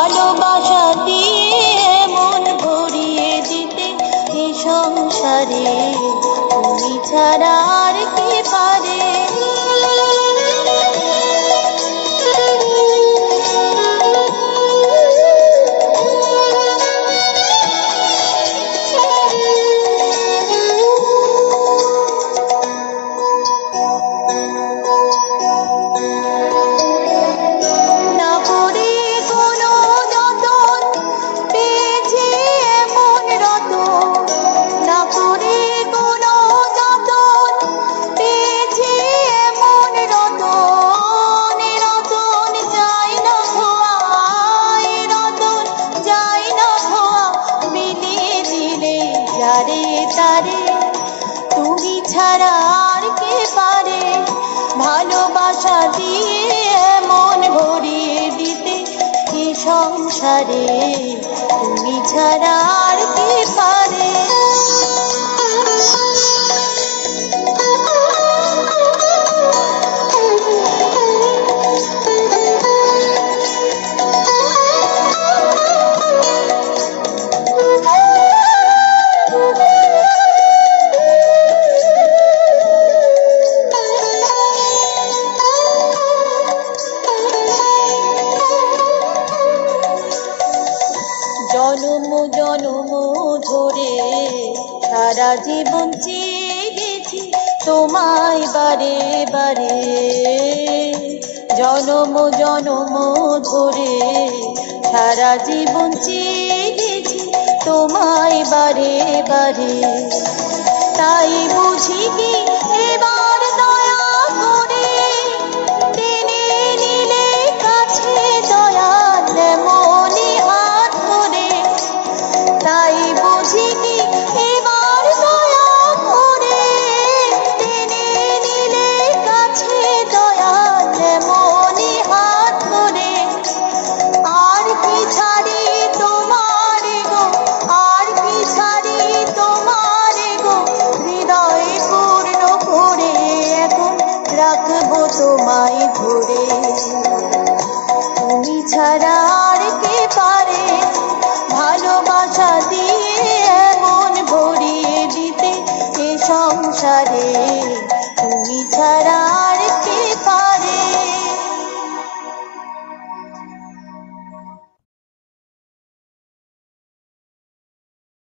ভালোবাসা দিয়ে মন ভরিয়ে দিতে এই সংসারে তুমি ছাড়া আর কে পারে। তারে তুমি ছাড়া আর কে পারে ভালোবাসা দিয়ে মন ভরিয়ে দিতে এ সংসারে তুমি ছাড়া আর কে পারে। জনম জনম ধরে সারা জীবন চেয়ে গেছি তোমায় বারে বারে। জনম জনম ধরে সারা জীবন চেয়ে গেছি তোমায় বারে বারে। তাই বুঝি কি